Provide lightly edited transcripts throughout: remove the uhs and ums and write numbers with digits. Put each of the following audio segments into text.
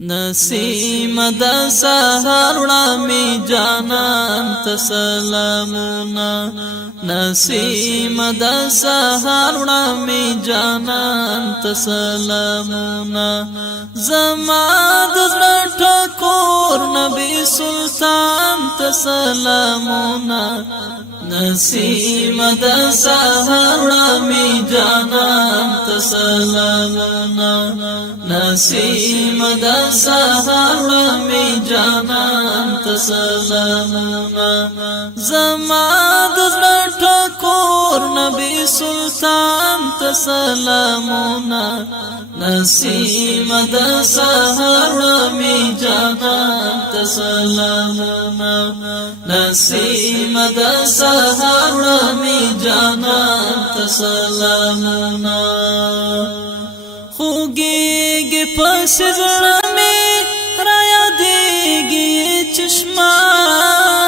نسیم د سحر وړاندې جانان ته سلامونه نسیم د سحر وړاندې جانان ته سلامونه زما د زړه ټکور نبی سلطان ته سلامونه نسیم د سحر وړاندې جانان ته سلامونه نسیم د سحر وړاندې جانان ته سلامونه زما د زړه ټکور نبی سلطان ته سلامونه نسیم د سحر وړاندې جانان ته سلامونه نسیم د سحر وړاندې جانان ته سلامونه خوږیږي پس زړه مې را یادېږي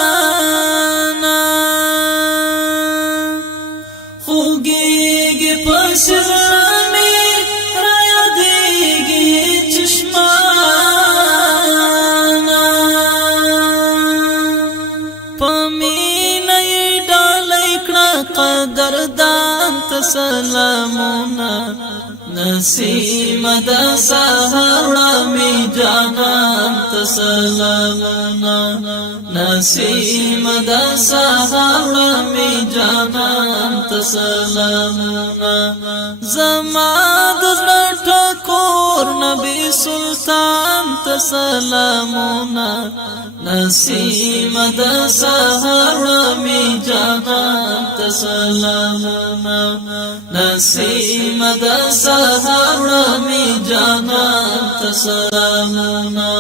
چشمانه خوږیږي پس زړه مې را یادېږي چشمانه په مینه یې ډالۍ کړه قدردان ته سلامونه نسیم د سحر وړاندې جانان ته سلامونه نسیم د سحر وړاندې جانان ته سلامونه زما د زړه ټکور نبی سلطان ته سلامونه نسیم د سحر وړاندې جانان ته سلامونه نسیم د سحر وړاندې جانان ته سلامونه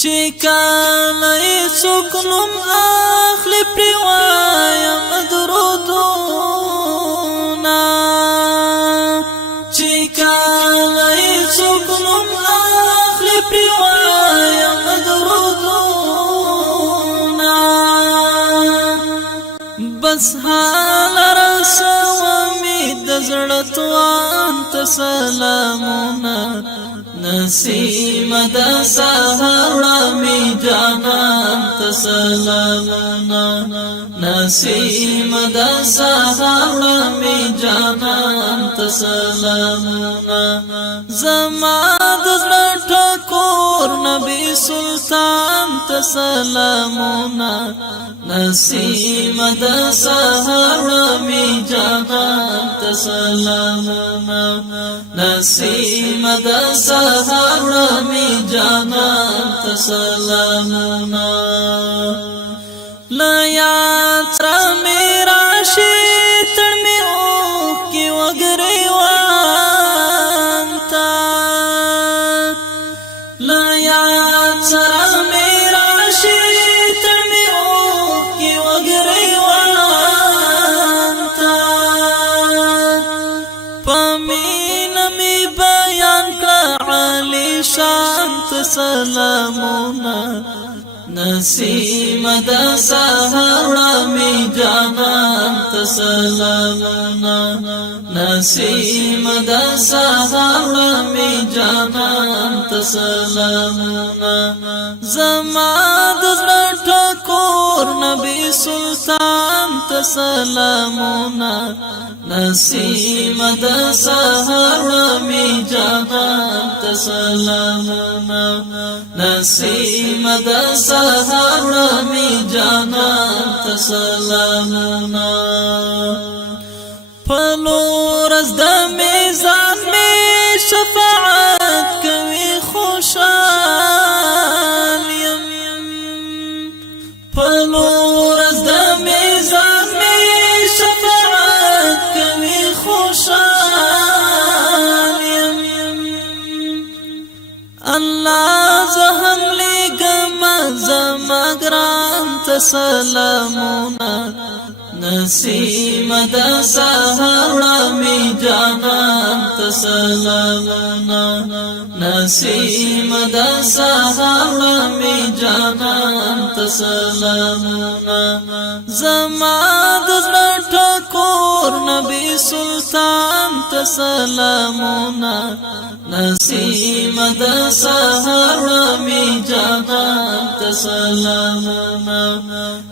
چې کله یې څوک نوم اخلي پرې وایم درودونه چې کله یې څوک نوم اخلي پرې وایم درودونه بس حال رسومې د زړه توان ته سلامونه نسیم د سحر وړاندې جانان ته سلامونه نسیم د سحر وړاندې جانان ته سلامونه زما د زړه ټکور نبی سلطان ته سلامونه نسیم د سحر وړاندې جانان ته سلامونه نسیم د سحر وړاندې جانان ته سلامونه له یاد سره مې راشي تړ مې اوښکې وګریوان ته له یاد سره مې راشي تړ مې اوښکې وګریوان ته په مینه مې بیان کړه عالی شان ته سلامونه نسیم د سحر وړاندې جانان ته سلامونه نسیم د سحر وړاندې جانان ته سلامونه زما د زړه ټکور نبی سلطان ته سلامونه نسیم د سحر وړاندې جانان ته سلامونه نسیم د سحر وړاندې جانان ته سلامونه په لورځ د میزان مې شفاعت کوي خوشحال یم په لورځ د میزان مې شفاعت کوي خوشحال یم الله زه هم لېږم زما ګران ته سلامونه نسیم د سحر وړاندې جانان ته سلامونه نسیم د سحر وړاندې جانان ته سلامونه زما د زړه ټکور نبی سلطان ته سلامونه نسیم د سحر می جانان ته سلامونه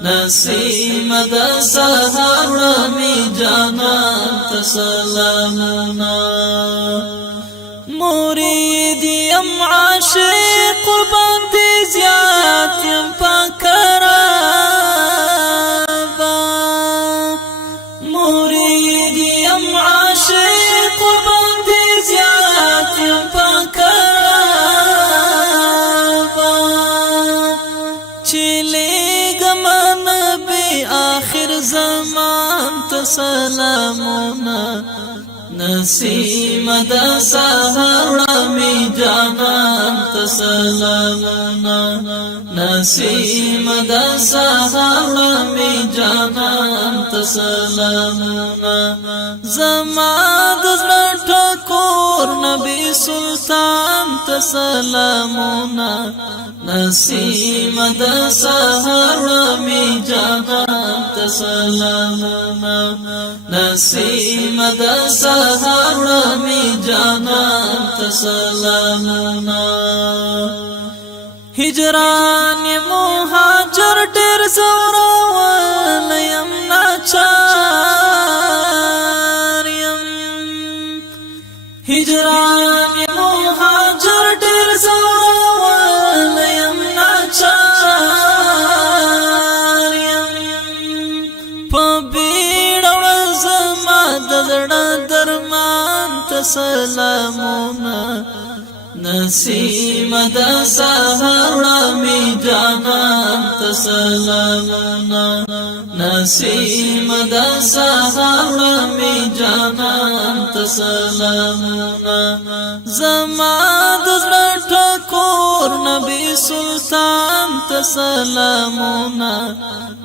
نسیم د سحر می جانان ته سلامونه مرید یم عاشق قربان دی زیات یم پاکرابا مرید یم عاشق قربان دی زیات یم پاکرابا چلی گمن بی آخر زمان تسلامونا نسیم د سحر می جانان ته سلامونه نسیم د سحر می جانان ته سلامونه زما د زړه ټکور نبی سلطان ته سلامونه نسیم د سحر می جانان ته سلامونه نسیم د سحر می جانان ته سلامونه هجران مهاجر ډېر زورور یم ناچار یم هجران مهاجر ډېر زورور یم ناچار یم په بیړه زما د زړه درمان ته سلامونه نسیم د سحر می جانان ته سلامونه نسیم د سحر می جانان ته سلامونه زما د زړه ټکور نبی سلطان ته سلامونه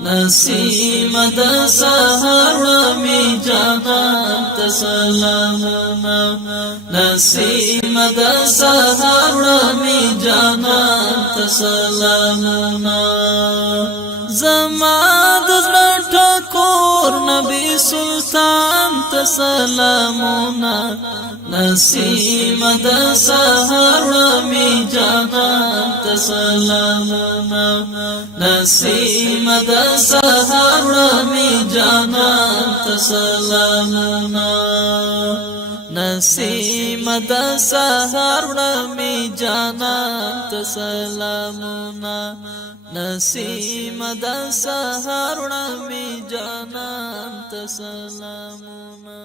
نسیم د سحر می جانان ته سلامونه نسیم د سحر می جانان ته سلامونه زما د زړه ټکور نبی سلطان ته سلامونه نسیم د سحر می جانان ته سلامونه نسیم د سحر می جانان ته سلامونه نسیم د سحر می جانان ته سلامونه نسیم د سحر می جانان ته سلامونه